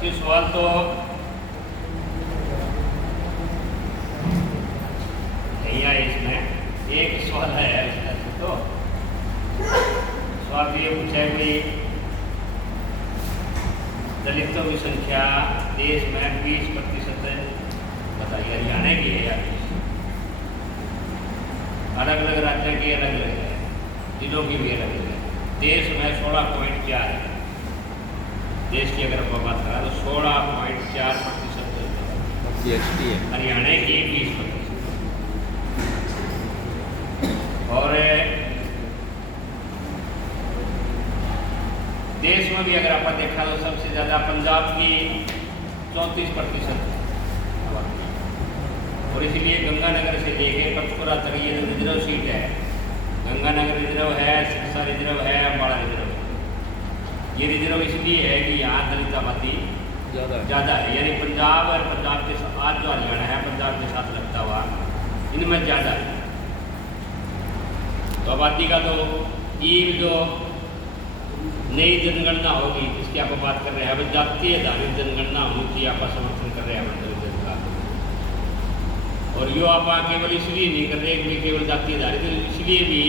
25 सवाल तो नहीं आए इसमें, एक सवाल है इसका। तो सवाल ये पूछा है कोई दलितों की संख्या देश में 20% है, बताइए। हरियाणा की है या अलग अलग राज्य की अलग अलग है, जिलों की भी अलग अलग है। देश में 16.4 है। देश की अगर हम बात करें तो 16.4% GST है। हरियाणा की 20%। और देश में भी अगर आपने देखा तो सबसे ज़्यादा पंजाब की 34%। और इसलिए गंगानगर से लेके पंचकुला तक ये जो रिजर्व सीट है, गंगानगर रिजर्व है, सिरसा रिजर्व है, अम्बाड़ा रिजर्व है। ये रिजर्व इसलिए है कि यहाँ दलित आबादी ज़्यादा है, यानी पंजाब और पंजाब के साथ आज जो हरियाणा है पंजाब के साथ लगता हुआ इनमें ज़्यादा है। तो आबादी का तो ये जो नई जनगणना होगी इसकी आप बात कर रहे हैं, अब जातीय आधारित जनगणना होगी, आप समर्थन कर रहे हैं दलित का। और यो आप केवल इसलिए नहीं कर रहे कि केवल जातीय आधारित, इसलिए भी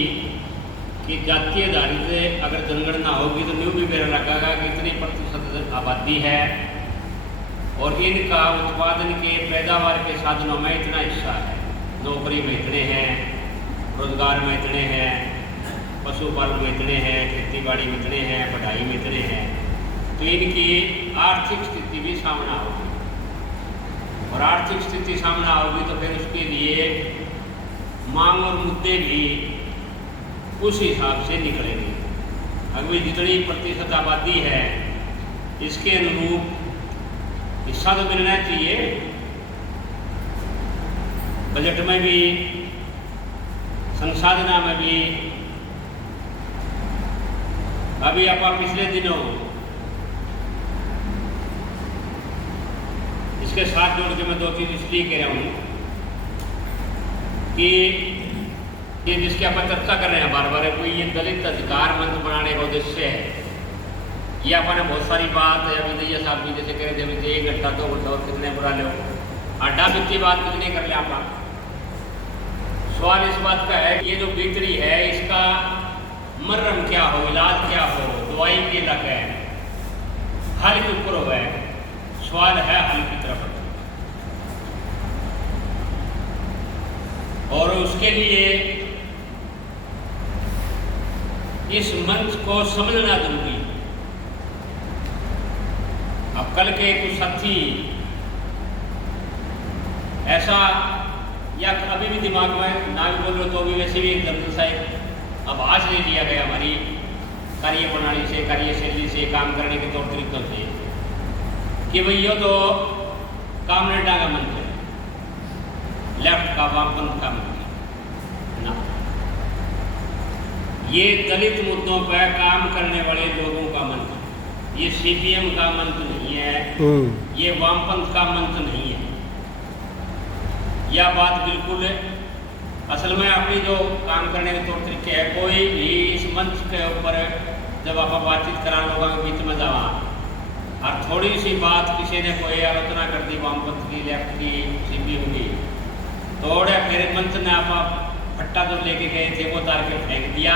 कि जातीय आधारित अगर जनगणना होगी तो न्यू भी मेरा लगेगा कि इतनी प्रतिशत आबादी है और इनका उत्पादन के पैदावार के साधनों में इतना हिस्सा है, नौकरी में इतने हैं, रोजगार में इतने हैं, पशुपालन में इतने हैं, खेती बाड़ी में इतने हैं, पढ़ाई में इतने हैं। तो इनकी आर्थिक स्थिति भी सामना होगी, और आर्थिक स्थिति सामना होगी तो फिर उसके लिए मांग और मुद्दे भी उस हिसाब से निकलेंगे। अगर जितनी प्रतिशत आबादी है इसके अनुरूप हिस्सा तो मिलना चाहिए, बजट में भी, संसाधना में भी। अभी आप पिछले दिनों इसके साथ जोड़ के मैं दो चीज इसलिए कह रहा हूँ कि ये जिसकी आप चर्चा कर रहे हैं बार बार, कोई ये दलित अधिकार मंच बनाने का उद्देश्य है। ये आपने बहुत सारी बात है, अभी दैया साहब भी जैसे कह रहे थे 1 घंटा 2 घंटा और कितने बुरा लो, अड्डा बीती बात कितने कर ले आप। सवाल इस बात का है कि ये जो बीतरी है इसका मर्रम क्या हो, इलाज क्या हो, दवाई के लग है, हल के ऊपर हो है। सवाल है हल की तरफ, और उसके लिए इस मंच को समझना जरूरी है। अब कल के कुछ साथी ऐसा, या अभी भी दिमाग में ना भी बोल रहे तो भी वैसे भी दर्द साहब आवाज ले लिया गया हमारी कार्य प्रणाली से, कार्यशैली से, काम करने के तौर तरीकों से, कि भाई ये तो कामरेडा का मंच है, लेफ्ट का, वामपंथ का मंच है ना। ये दलित मुद्दों पर काम करने वाले लोगों का मंच है, ये CPM का मंच नहीं है, ये वामपंथ का मंच नहीं है। यह बात बिल्कुल असल में अपनी जो काम करने के तौर तरीके है, कोई भी इस मंच के ऊपर जब आप बातचीत करा लोगों के बीच में जावा और थोड़ी सी बात किसी ने कोई आलोचना कर दी वामपंथ की, लेफ्ट की, CPM की, थोड़े फिर मंच ने आप फट्टा जो लेके गए थे वो तार के फेंक दिया,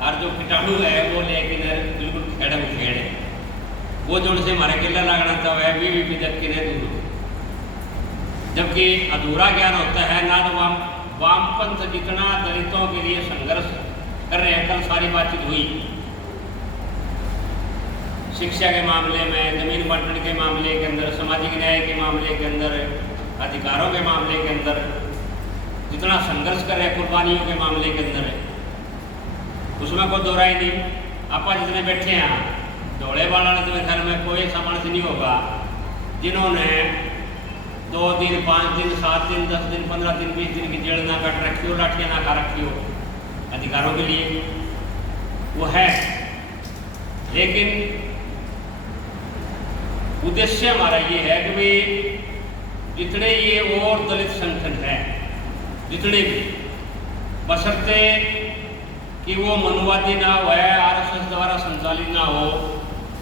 और जो कीटाणु है वो लेकिन बिल्कुल खेड़ में खेड़े वो जो से हमारे किला लगना था वह भी बिदक के नहीं दूर। जबकि अधूरा ज्ञान होता है ना, तो वामपंथ जितना दलितों के लिए संघर्ष कर रहे हैं। कल सारी बातचीत हुई शिक्षा के मामले में, जमीन बांटने के मामले के अंदर, सामाजिक न्याय के मामले के अंदर, अधिकारों के मामले के अंदर जितना संघर्ष कर रहे हैं, कुर्बानियों के मामले के अंदर, उसमें कोई दो राय नहीं। आप जितने बैठे हैं दौड़े वाला ने तो ख्याल में कोई समझ नहीं होगा जिन्होंने 2 दिन, 5 दिन, 7 दिन, 10 दिन, 15 दिन, 20 दिन की जेल ना काट रखी हो, लाठियाँ ना खा रखी हो अधिकारों के लिए, वो है। लेकिन उद्देश्य हमारा ये है कि भाई जितने ये और दलित संगठन हैं, जितने भी, बशर्ते कि वो मनुवादी ना हो, RSS द्वारा संचालित ना हो,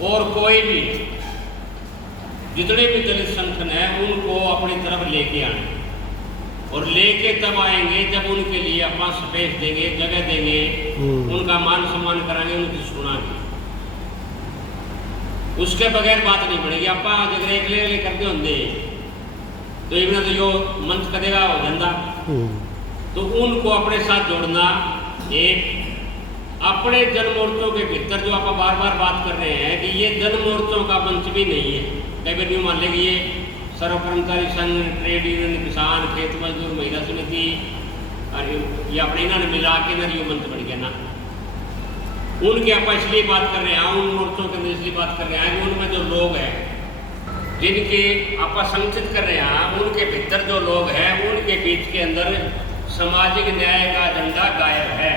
और कोई भी जितने भी दलित संगठन हैं उनको अपनी तरफ लेके आए और लेके तब आएंगे जब उनके लिए अपन स्पेस देंगे, जगह देंगे, उनका मान सम्मान कराएंगे, उनकी सुनाएंगे। उसके बगैर बात नहीं बढ़ेगी। आप जगह एक ले करते होंगे तो इतना तो जो मंच करेगा हो धंधा, तो उनको अपने साथ जोड़ना। एक अपने जन मोर्चों के भीतर जो आप बार बार बात कर रहे हैं कि ये जन मोर्चों का मंच भी नहीं है। कई बार यूँ मान लेंगे ये सर्व कर्मचारी संघ, ट्रेड यूनियन, किसान, खेत मजदूर, महिला समिति और ये अपने इन्होंने मिला के ना ये मंच बन गया ना। उनके आप इसलिए बात कर रहे हैं, उन मोर्चों के अंदर इसलिए बात कर रहे हैं कि उनमें जो लोग हैं जिनके आप संचित कर रहे हैं, उनके भीतर जो लोग हैं उनके बीच के अंदर सामाजिक न्याय का एजेंडा गायब है।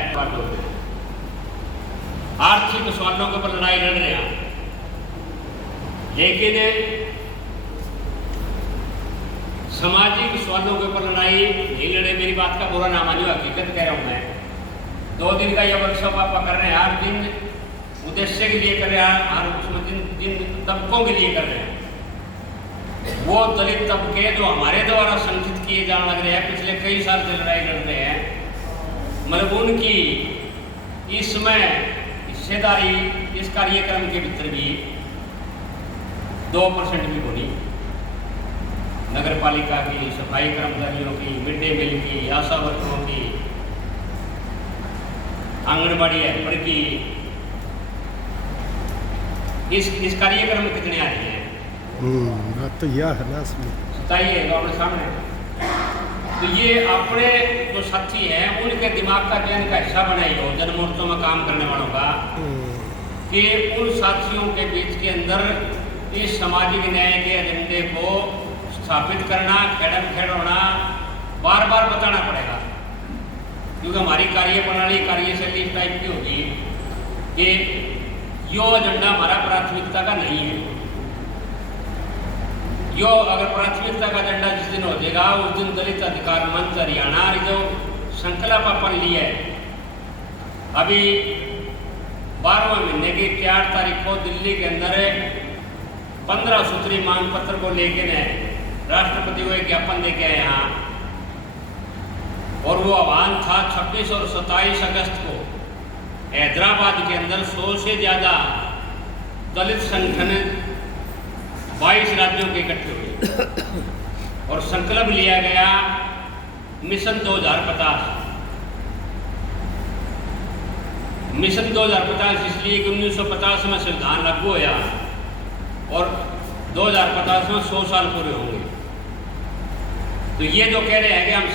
आर्थिक सवालों के ऊपर लड़ाई लड़ रहे हैं, लेकिन सामाजिक सवालों के ऊपर लड़ाई नहीं लड़े। मेरी बात का बुरा ना मानिए, हकीकत कह रहा हूँ मैं। 2 दिन का यह वर्कशॉप आप कर रहे हैं, हर दिन उद्देश्य के लिए कर रहे हैं, हर उसमें जिन तबकों के लिए कर रहे हैं, वो दलित तबके जो हमारे द्वारा संचित किए जाने लग रहे हैं, पिछले कई साल से लड़ाई लड़ रहे हैं, मतलब उनकी इसमें हिस्सेदारी इस कार्यक्रम के भीतर भी 2% भी होनी। नगर पालिका की, सफाई कर्मचारियों की, मिड डे मील की, आशा वर्करों की, आंगनबाड़ी हेल्पर की, इस कार्यक्रम में कितने आ रही हैं? बात तो यह है ना, बताइए अपने सामने। तो ये अपने जो साथी हैं उनके दिमाग का चयन का हिस्सा बनाई हो जन मोर्चों में काम करने वालों का, कि उन साथियों के बीच के अंदर इस सामाजिक न्याय के एजेंडे को स्थापित करना, खड़े बार बार बताना पड़ेगा। क्योंकि हमारी कार्य प्रणाली, कार्यशैली इस टाइप की होगी कि यो एजेंडा हमारा प्राथमिकता का नहीं है। यो अगर प्राथमिकता का एजेंडा जिस दिन हो जाएगा उस दिन दलित अधिकार मंच हरियाणा जो संकल्प अपन लिए अभी 12वें महीने की 4 तारीख को दिल्ली के अंदर 15 सूत्री मांग पत्र को लेकर राष्ट्रपति को एक ज्ञापन देके आए यहाँ, और वो आह्वान था 26 और 27 अगस्त को हैदराबाद के अंदर 100 से ज़्यादा दलित संगठन 22 राज्यों के इकट्ठे हुए और संकल्प लिया गया मिशन 2050। मिशन 2050 इसलिए कि 1950 में संविधान लागू होया और 2050 में 100 साल पूरे होंगे। तो ये जो कह रहे हैं कि हम